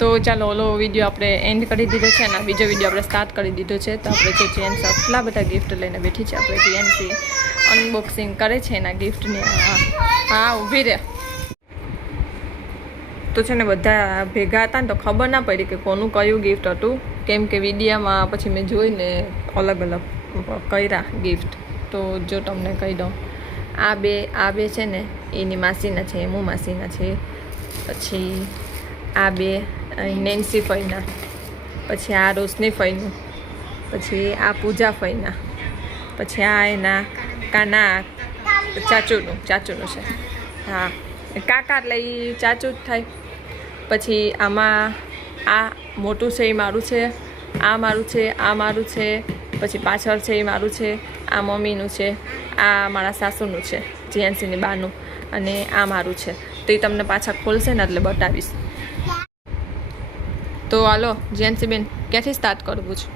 તો ચાલો ઓલો વિડીયો આપણે એન્ડ કરી દીધો છે અને બીજો વિડીયો આપણે સ્ટાર્ટ કરી દીધો છે. તો આપણે જે જેન્ટ્સ આટલા બધા ગિફ્ટ લઈને બેઠી છે, આપણે જીએનસી અનબોક્સિંગ કરે છે એના ગિફ્ટની. હા ઊભી રહે. તો છે ને બધા ભેગા હતા ને તો ખબર ના પડી કે કોનું કયું ગિફ્ટ હતું, કેમ કે વિડીયામાં પછી મેં જોઈને અલગ અલગ કર્યા ગિફ્ટ. તો જો તમને કહી દઉં, આ બે છે ને એની માસીના છે, એમુ માસીના છે. પછી આ બે નેન્સી ફઈના, પછી આ રોશની ફઈનું, પછી આ પૂજા ફઈના, પછી આ એના કાના ચાચુનું છે. હા, કાકા એટલે એ ચાચું જ થાય. પછી આમાં આ મોટું છે એ મારું છે, આ મારું છે, આ મારું છે. પછી પાછળ છે એ મારું છે, આ મમ્મીનું છે, આ મારા સાસુનું છે, જીએનસીની બાનું, અને આ મારું છે. તો એ તમને પાછા ખોલશે ને એટલે બતાવીશ. તો હાલો જીએનસી બેન, ક્યાંથી સ્ટાર્ટ કરવું છે?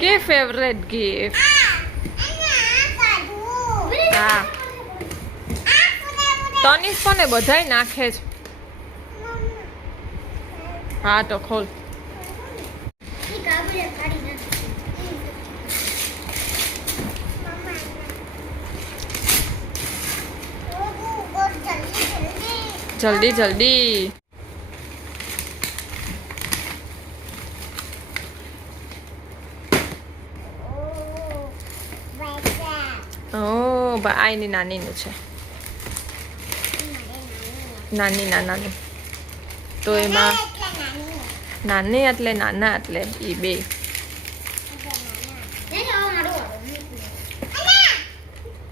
કે ફેવરેટ ગિફ્ટ? હા, તનિષ પણ બધાય નાખે છે. હા તો ખોલ. જલ્દી જલ્દી. ઓ આ એની નાનીનું છે, નાની. તો એમાં નાની એટલે નાના એટલે એ બે.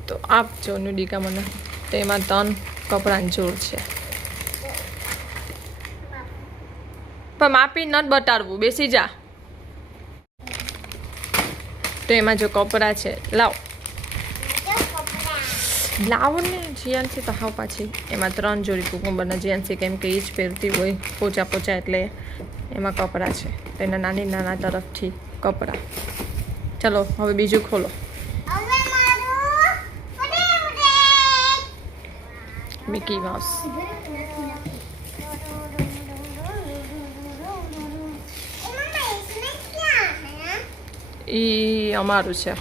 તો આપજો નુડિકા મને. તો એમાં 3 કપડાની જોડ છે, પણ માપી નથી બતાડવું, બેસી જા. તો એમાં જો કપડાં છે, લાવો ને જીએનસી તો હાવ પાછી. એમાં 3 જોડી કુકુંબરના જીએનસી, કેમ કે એ જ પહેરતી હોય પોચા એટલે એમાં કપડાં છે. તો એના નાના તરફથી કપડાં. ચલો હવે બીજું ખોલો. Mickey mouse. એ અમારું છે.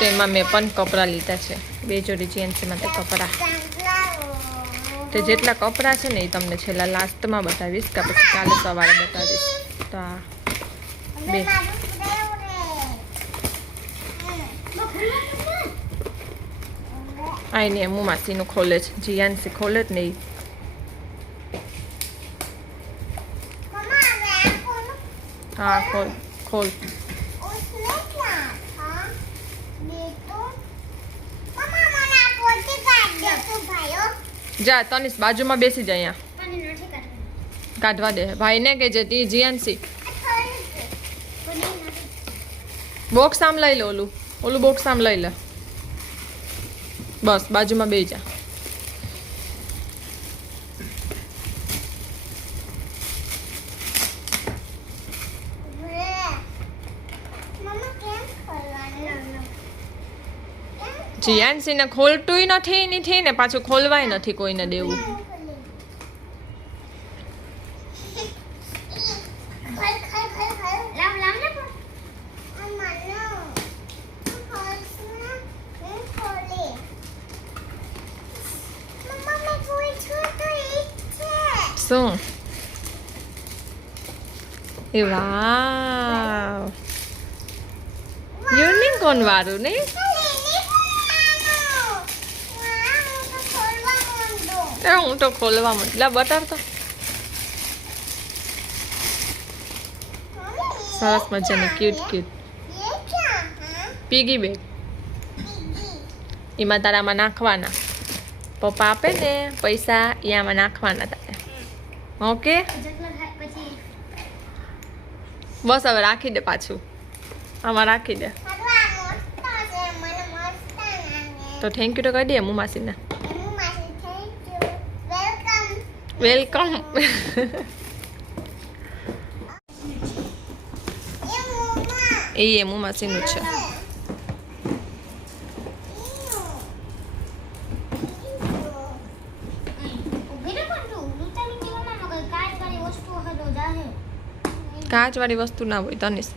તો એમાં મેં પણ કપડાં લીધા છે, 2 જોડી જીએનસી માટે કપડાં. તો જેટલા કપડાં છે ને એ તમને છેલ્લા લાસ્ટમાં બતાવીશ, કે પછી કાલે સવારે બતાવીશ. તો આ 2 આ એને એમુ માસીનું ખોલે છે, જીએનસી ખોલે જ નહીં. હા ખોલ. જા તનિષ બાજુમાં બેસી જાય, અહીંયા કાઢવા દે ભાઈને કે જે તી જીએનસી. બોક્સ આમ લઈ લે, ઓલું બોક્સ આમ લઈ લે. બસ બાજુમાં બેસી જા. જીએનસી ને ખોલતુંય નથી ને પાછું ખોલવાય નથી કોઈને દેવું. શું? એ વાવ, યુનિકોર્ન વાળું નહીં? એ હું તો ખોલવા માંડલા બટર તો સરસ મજાની ક્યુટ પીગી બેગ એમાં તારામાં નાખવાના પપ્પા આપે ને પૈસા એમાં નાખવાના તારે ઓકે બસ હવે રાખી દે પાછું આમાં રાખી દે તો થેન્ક યુ તો કહી દે હું માસીને વેલકમ એ એમુ માસીનું છે કાચવાળી વસ્તુ ના હોય તનિષ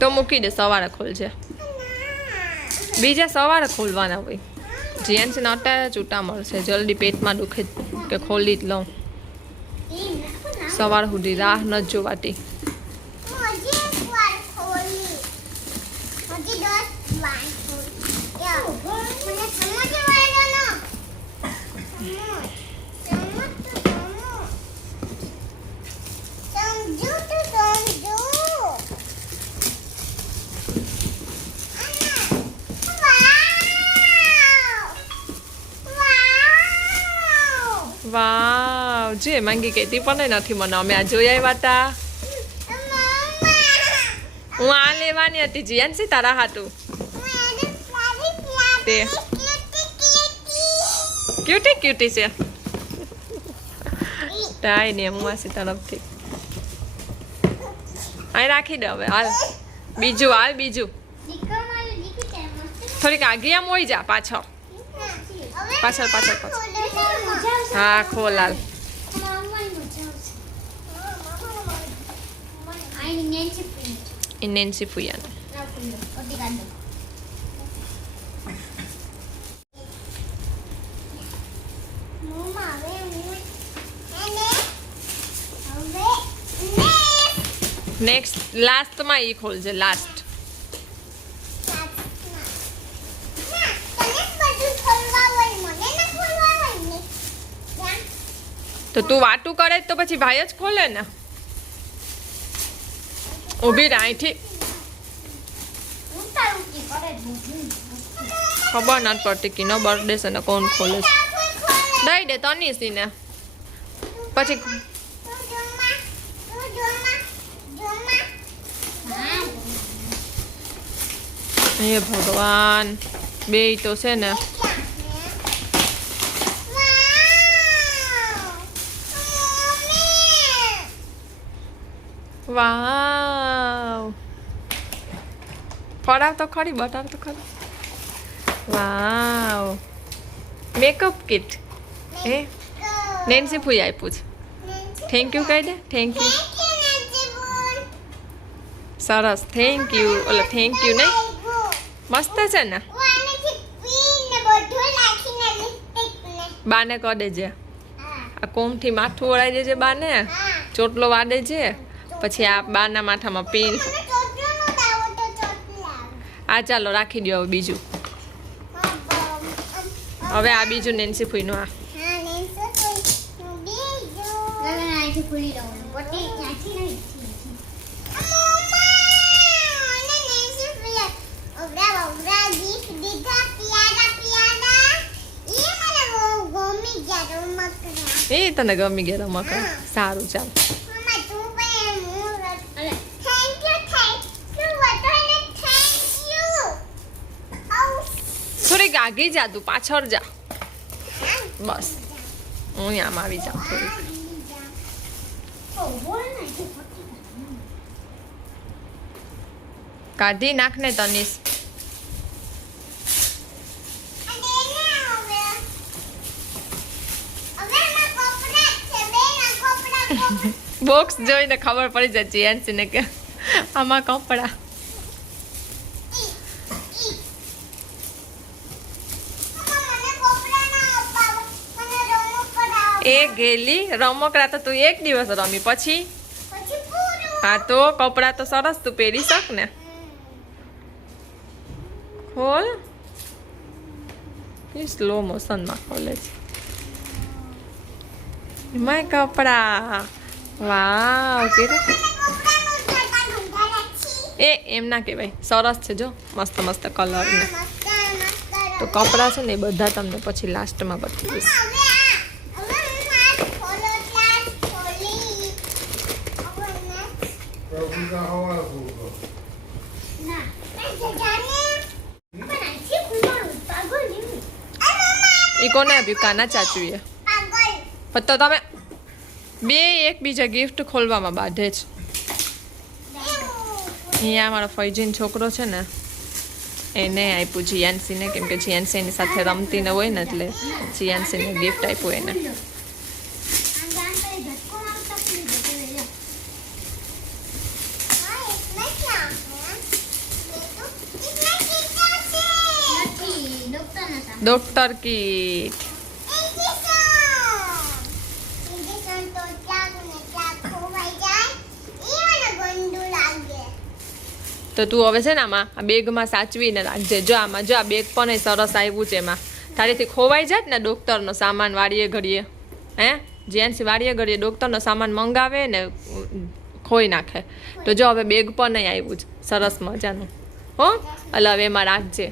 તો મૂકી દે સવારે ખોલજે બીજા સવારે ખોલવાના હોય જીએનસી અત્યારે ચૂંટા મળશે જલ્દી પેટમાં દુખે કે ખોલી જ લઉં સવાર સુધી રાહ ન જોવાતી વાવ જે માંગી કહેતી પણ નથી મને અમે આ જોઈ આવ્યા હતા હું આ લેવાની હતી જીયાનસી તારા હાટું તે ક્યુટી ક્યુટી છે તાઈ ને હું માસી તરફથી અહીં રાખી દે હવે હાલ બીજું થોડીક આગી આમ હોઈ જા પાછળ હા ખોલ હાલ નેન્સી ફુયાનો નેક્સ્ટ લાસ્ટમાં ઈ ખોલજે લાસ્ટ તો તું વાતું કરે તો પછી ભાઈ જ ખોલે ને ઊભી રહે અહીંથી ખબર નથી પડતી કે નો બર્થડે છે ને કોણ ખોલે છે દઈ દે તનીસી ને પછી હે ભગવાન બે તો છે ને વાવ પડાવ તો ખરી બતાવ તો ખરી વાવ મેકઅપ કિટ એ નેન્સી ફૂઈ આપ્યું છે થેન્ક યુ કહી દે થેન્ક યુ સરસ thank you Ola thank you નહીં મસ્ત છે ને બાને કહી દેજે આ કોમથી માથું ઓળાઈ દેજે બાને ચોટલો વાડે છે પછી આ બાના માથામાં પીન આ ચાલો રાખી દો હવે બીજું હવે આ બીજું નેન્સી ફૂઈનું આ એ તને ગમી ગયા રમકડા સારું ચાલ થોડીક આગી જા તું પાછળ જા બસ હું આમ આવી જાઉં થોડીક કાઢી નાખ ને તનીશ બોક્સ જોઈને ખબર પડી જાય જીએનસી ને કે આમાં કપડા એ ગેલી રમકડા તો તું એક દિવસ રમી પછી હા તો કપડા તો સરસ તું પહેરી શક ને ખોલ સ્લો મોશનમાં ખોલે છે એમાં કપડા વાવ કે એ એમ ના કહેવાય સરસ છે જો મસ્ત મસ્ત કલર ને તો કપડા છે ને એ બધા તમને પછી લાસ્ટમાં બતાવીશ એ કોને આપ્યું કાના ચાચુએ તો તમે બે એકબીજા ગિફ્ટ ખોલવામાં બાંધે છે અહીંયા મારો ફૈજીન છોકરો છે ને એને આપ્યું જીયાનસીને કેમ કે જીયાનસી એની સાથે રમતી ન હોય ને એટલે જીયાનસીને ગિફ્ટ આપ્યું એને ડોક્ટર કીટ તો તું હવે છે ને આમાં આ બેગમાં સાચવીને રાખજે જો આમાં જો આ બેગ પણ સરસ આવ્યું છે એમાં તારીથી ખોવાઈ જાય ને ડૉક્ટરનો સામાન વાળીએ ઘડીએ હે જેન્સી વાળીએ ઘડીએ ડૉક્ટરનો સામાન મંગાવે ને ખોઈ નાખે તો જો હવે બેગ પણ નહીં આવ્યું છે સરસ મજાનું હો એટલે હવે એમાં રાખજે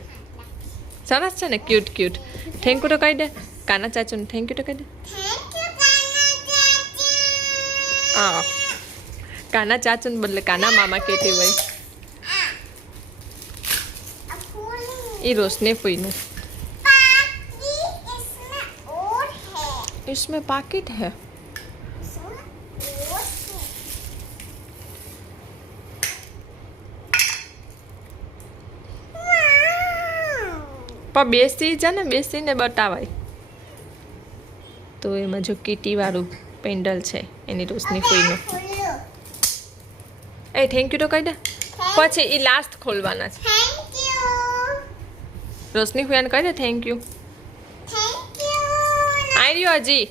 સરસ છે ને ક્યુટ ક્યુટ થેન્ક યુ તો કહી દે કાના ચાચુને થેન્ક યુ તો કહી દે હા કાના ચાચુને બદલે કાના મામા કહેતી હોય ये रोशनी फुईनु इसमें पैकेट है पर बेसी जा ने बेसीने बतावाय तो एमां जो किटी वाळुं पेंडल छे एनी रोशनी फुईनु ए थैंक यू तो कही दे पछी ई लास्ट खोलवाना छे रोशनी हुआ कह दे थैंक यू आई रही हजी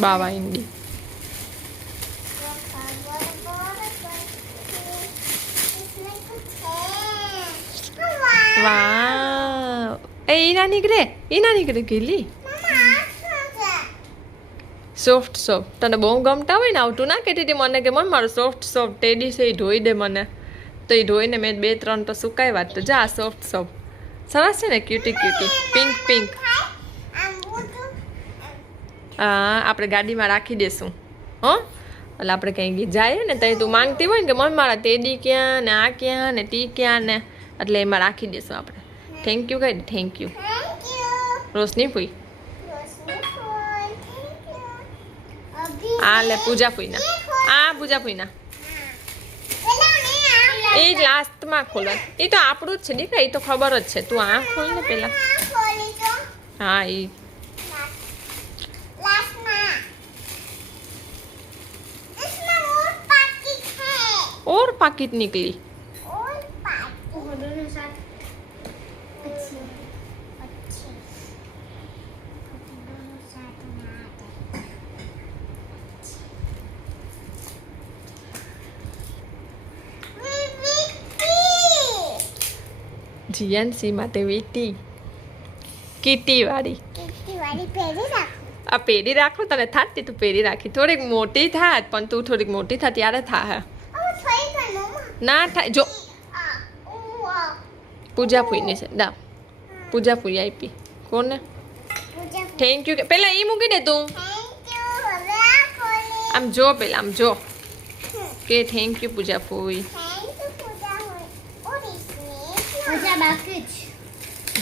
बाबा इंडी वाह ए ना निकले गेली સોફ્ટ સોફ્ટ તને બહુ ગમતા હોય ને આવતું ના કહેતી હતી મને કે મન મારું સોફ્ટ સોફ્ટ ટેડી છે એ ધોઈ દે મને તો એ ધોઈને મેં 2-3 તો સુકાવ્યા તો જા સોફ્ટ સોફ્ટ સરસ છે ને ક્યુટી ક્યુટી પિંક પિંક હા આપણે ગાડીમાં રાખી દેશું હો એટલે આપણે કંઈ જાય ને ત્યાં તું માંગતી હોય ને કે મન મારા ટેડી ક્યાં ને આ ક્યાં ને ટી ક્યાં ને એટલે એમાં રાખી દેશું આપણે થેન્ક યુ કહી દે થેન્ક યુ રોશની ફૂઈ આ લે પૂજા ફૂઈના આ પૂજા ફૂઈના એ જ લાસ્ટમાં ખોલો એ તો આપણું જ છે દીકરા એ તો ખબર જ છે તું આ ખોલ ને પેલા હા એ और पैकेट निकली જીયાનસી માટે વીટી કીટી વાળી આ પહેરી રાખો તને થાતી તું પહેરી રાખી થોડીક મોટી થાત પણ તું થોડીક મોટી થા ત્યારે થા ના થાય જો પૂજા ફૂઈને છે દા પૂજા ફૂઈ આપી કોને થેન્ક યુ પેલા એ મૂકી દે તું આમ જો પેલા આમ જો કે થેન્ક યુ પૂજા ફૂઈ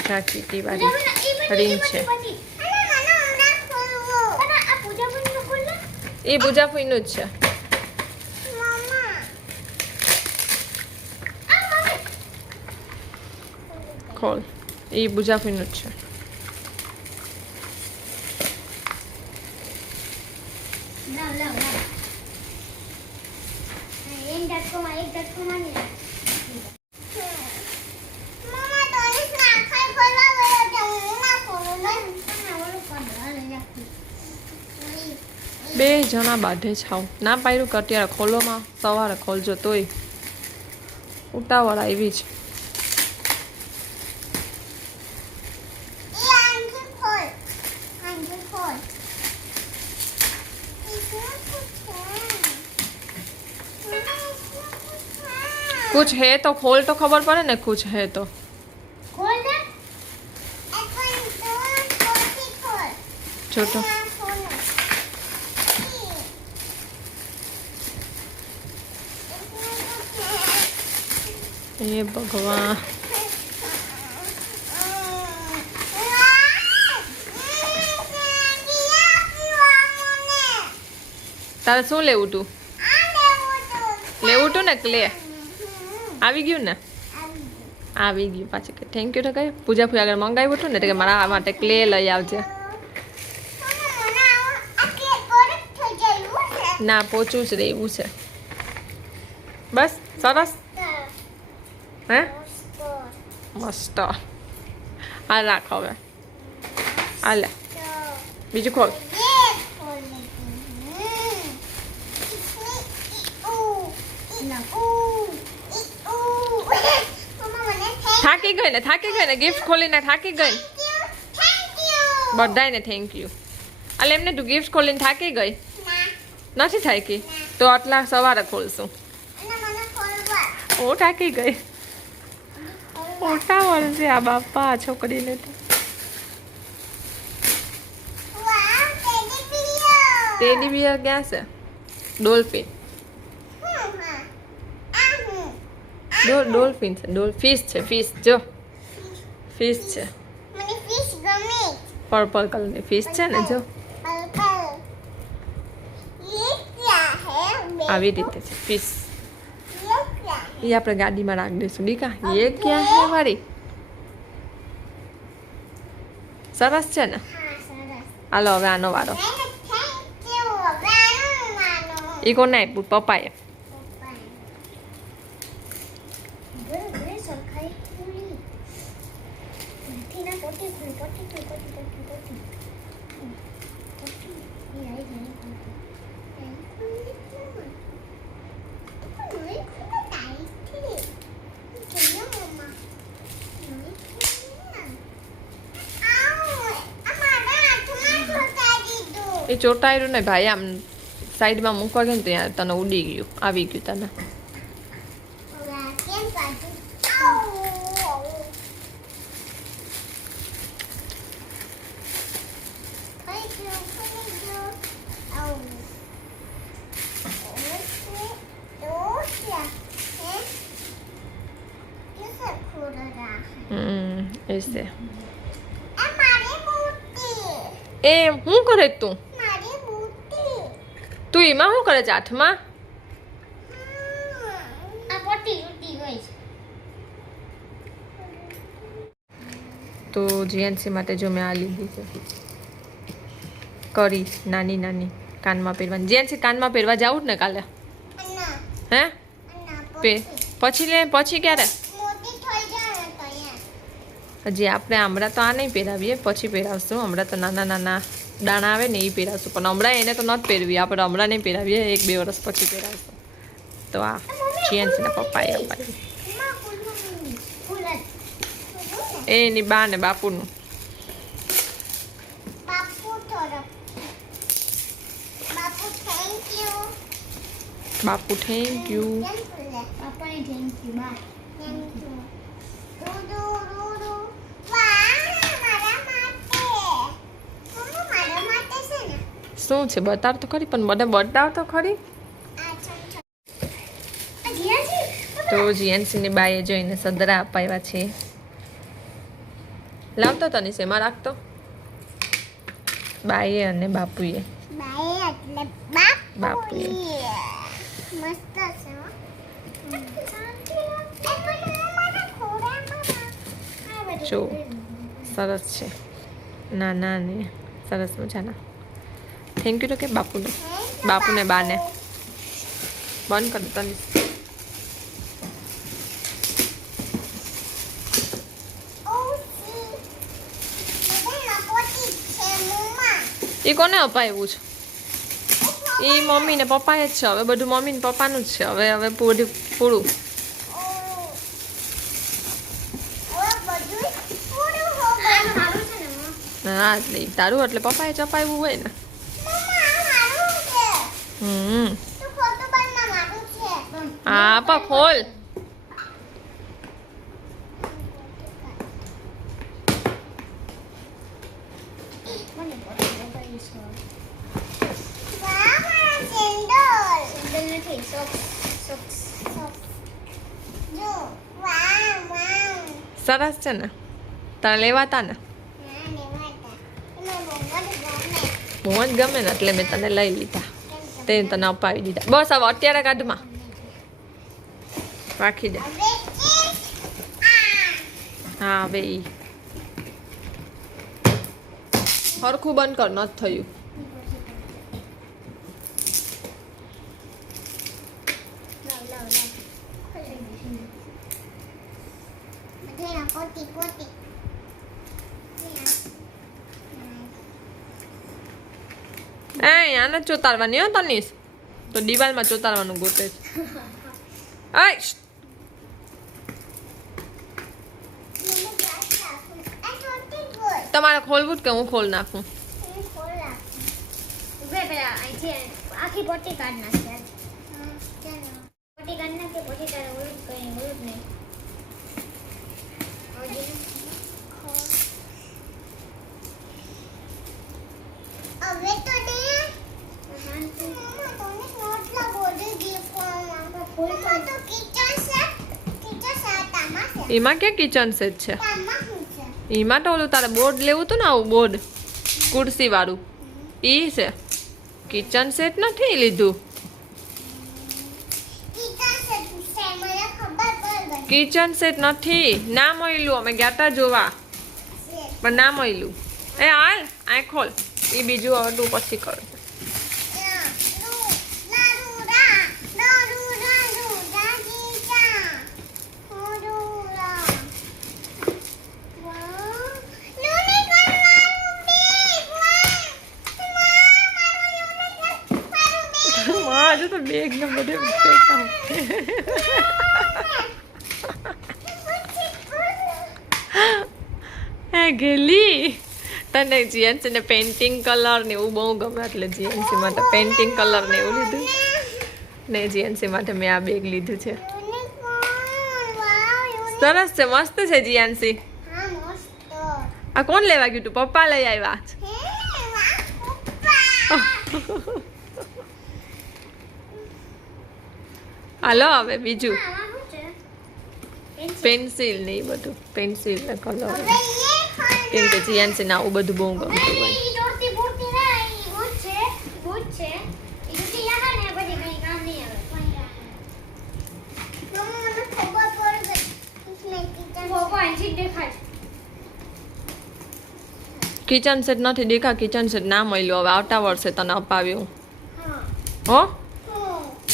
કીટી વાળી રીંગ છે એ પૂજા ફૂઈનું જ છે ખોલ એ પૂજા ફૂઈનું જ છે બે જણા બાંધે છાવ ના પાડ્યું કે અત્યારે ખોલોમાં સવારે ખોલજો તોય ઉતાવળ આવી જ. कुछ है तो खोल तो खबर पड़े ना कुछ है तो खोल दे छोटो ये भगवान तारे શું લેવું તું લેવું તું ને ક્લે આવી ગયું ને આવી ગયું પાછી કે થેન્ક યુ તો કહે પૂજા ફૂઈ આગળ મંગાવ્યું હતું ને તો કે મારા માટે ક્લે લઈ આવજે ના પોચું જ રહેવું છે બસ સરસ હે મસ્ત આ રાખ હવે આ લે બીજું ખોલ થાકી ગઈ ને ગિફ્ટ ખોલીને થાકી ગઈ બધાને થેન્ક યુ અલે એમને તું ગિફ્ટ ખોલીને થાકી ગઈ નથી થાકી તો આટલા સવારે ખોલશું ઓ થાકી ગઈ મોટા વર્ષે આ બાપા છોકરીને તો ટેડી બિયર ક્યાં છે ડોલ્ફિન ડોલ્ફિન છે ફિશ છે ફિશ જો ફિશ છે પર્પલ કલરની ફિશ છે ને જો આવી રીતે છે ફિશ ये આપણે ગાડીમાં રાખ દઈશું દીકા ये क्या है वारी સરસ છે ને હાલો હવે આનો વારો ઈ કોને આપ્યું પપ્પાએ એ ચોટાયું ને ભાઈ આમ સાઈડમાં મૂકવા ગયો ને ત્યાં તને ઉડી ગયું આવી ગયું તને ऐसे ए હું કરે તું તું એમાં શું કરે છે હાથમાં તો જીએનસી માટે જો મેં આ લીધી છે કરી નાની નાની કાનમાં પહેરવાની જીએનસી કાનમાં પહેરવા જાવું જ ને કાલે હે પછી લે પછી ક્યારે હજી આપણે હમણાં તો આ નહીં પહેરાવીએ પછી પહેરાવશું હમણાં તો નાના નાના દાણા આવે ને એ પહેરાવશું પણ હમણાં એને તો નથી પહેરવી આપણે હમણાં નહીં પહેરાવીએ 1-2 વર્ષ પછી પહેરાવશું તો આ જીએનસીના પપ્પાએ અપાવી એની બા ને બાપુનું બાપુ થેન્ક યુ શું છે બતાવ તો ખરી પણ મને બતાવ તો ખરી તો જીએનસીની બાએ જોઈને સદરા અપાવ્યા છે લાવતો તને શેમાં રાખતો બાએ અને બાપુએ બાપુએ જો સરસ છે નાના ને સરસ મજાના થેન્ક યુ તો કે બાપુને બાપુ ને બાને બંધ કરી દો તને એ કોને અપાવ્યું છે એ મમ્મી ને પપ્પાએ જ છે હવે બધું મમ્મી ને પપ્પાનું જ છે હવે પૂરું હા એટલે તારું એટલે પપ્પાએ જ અપાવ્યું હોય ને હા પા ખોલ સરસ છે ને તારે લેવાતા ને બહુ જ ગમે ને એટલે મેં તને લઈ લીધા તે તને અપાવી દીધા બસ હવે અત્યારે કાઢમાં રાખી દે હા હવે ઈ હરખું બંધ કર નથી થયું આને ચોતાડવાની હો તનીશ તો દિવાલમાં ચોતાડવાનું ગોતે છે તમારે ખોલવું જ કે હું ખોલ નાખું આખી પોટી કાઢ નાખે પોટી કાઢ નાખે પોટી તારે ઓલું કઈ ઓલું નહીં હવે તો દે એમાં કે કિચન સેટ છે એમાં તો ઓલું તારે બોર્ડ લેવું હતું ને આવું બોર્ડ કુર્સી વાળું ઈ છે કિચન સેટ નથી લીધું કિચન સેટ નથી ના મળ્યું અમે ગયા તા જોવા પણ ના મળ્યું એ હાલ આ ખોલ એ બીજું હવે તું પછી કર હજુ તો બેગ ને બધે હે ગેલી તને જીએનસી ને પેઇન્ટિંગ કલર ને એવું બહુ ગમે એટલે જીએનસી માટે પેઇન્ટિંગ કલર ને એવું લીધું ને જીએનસી માટે મેં આ બેગ લીધું છે સરસ છે મસ્ત છે જીએનસી આ કોણ લેવા ગયું તું પપ્પા લઈ આવ્યા હાલો હવે બીજું પેન્સિલ ને એ બધું પેન્સિલ ને કલર કેમ કે જીએનસી ને આવું બધું બહુ ગમતું હોય કિચન સેટ નથી દેખા કિચન સેટ ના મળ્યું હવે આવતા વર્ષે તને અપાવ્યું હો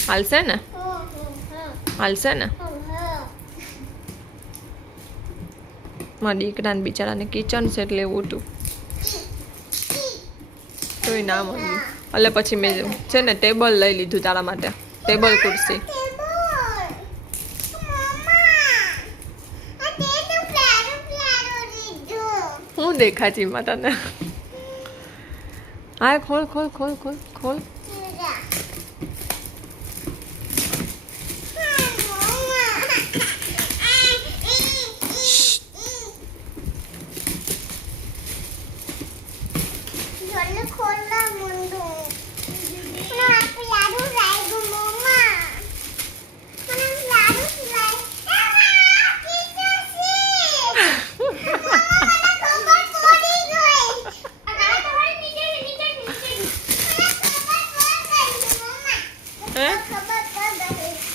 હાલશે ને હાલશે ને મારા દીકરાને બિચારાને કિચન સેટ લેવું હતું તોય ના મળ્યું એટલે પછી મેં છે ને ટેબલ લઈ લીધું તારા માટે ટેબલ ખુરશી હું દેખાતી માં તને હા ખોલ ખોલ ખોલ ખોલ ખોલ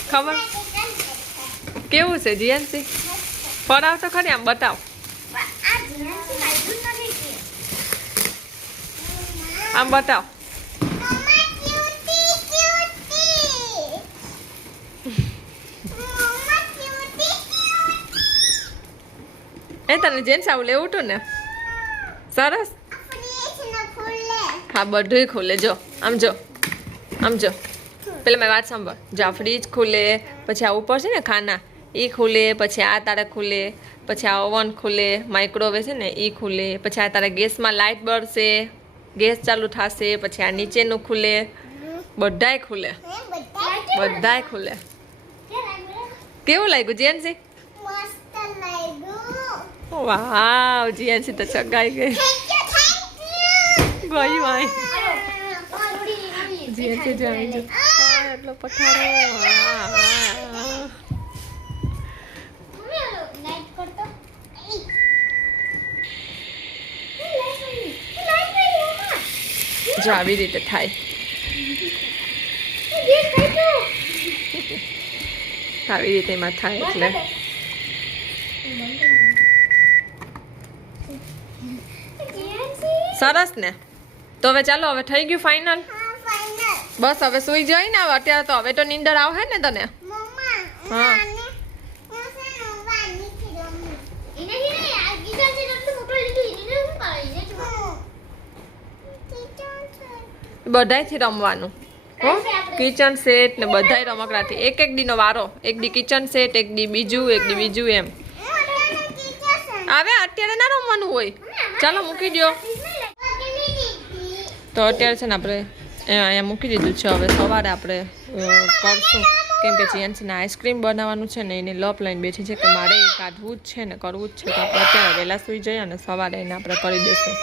ખબર કેવું છે જીએનસી ફરાવ તો ખરી આમ બતાવ આમ બતાવ એ તને જેન્સ આવું લેવું હતું ને સરસ હા બધુંય ખુલે જો આમ જો પેલા મેં વાત સાંભળ જો આ ફ્રીજ ખુલે પછી આ ઉપર છે ને ખાના એ ખુલે પછી આ તારે ખુલે પછી આ ઓવન ખુલે માઇક્રોવેવ છે ને એ ખુલે પછી આ તારા ગેસમાં લાઇટ બળશે ગેસ ચાલુ થશે પછી આ નીચેનું ખુલે બધાય ખુલે ખુલે કેવું લાગ્યું જીએનસી વાવ જીએનસી તો ચગાઈ ગઈ ગઈ વાય જીએનસી જામી જો એટલો પથારો જો આવી રીતે થાય આવી રીતે એમાં થાય એટલે સરસ ને તો હવે ચાલો હવે થઈ ગયું ફાઇનલ બસ હવે સુઈ જાય ને અત્યારે તો હવે તો નીંદર આવે ને તને હા બધાયથી રમવાનું હો કિચન સેટ ને બધાય રમકડાથી એક દીનો વારો એક દી કિચન સેટ એક દી બીજું એમ હવે અત્યારે ના રમવાનું હોય ચાલો મૂકી દો તો અત્યારે છે ને આપણે અહીંયા મૂકી દીધું છે હવે સવારે આપણે કરશું કેમ કે જીએનસીને આઈસ્ક્રીમ બનાવવાનું છે ને એની લપ લઈને બેઠી છે કે મારે એ કાઢવું જ છે ને કરવું જ છે તો આપણે અત્યારે વહેલા સુઈ જઈએ અને સવારે એને આપણે કરી દઈશું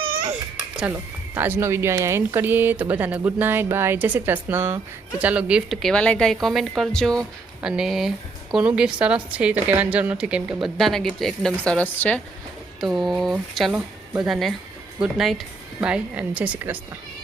ચાલો તો આજનો વિડીયો અહીંયા એન્ડ કરીએ તો બધાને ગુડ નાઇટ બાય જય શ્રી કૃષ્ણ તો ચાલો ગિફ્ટ કેવા લાગ્યા એ કોમેન્ટ કરજો અને કોનું ગિફ્ટ સરસ છે એ તો કહેવાની જરૂર નથી કેમ કે બધાના ગિફ્ટ એકદમ સરસ છે તો ચાલો બધાને ગુડ નાઇટ બાય એન્ડ જય શ્રી કૃષ્ણ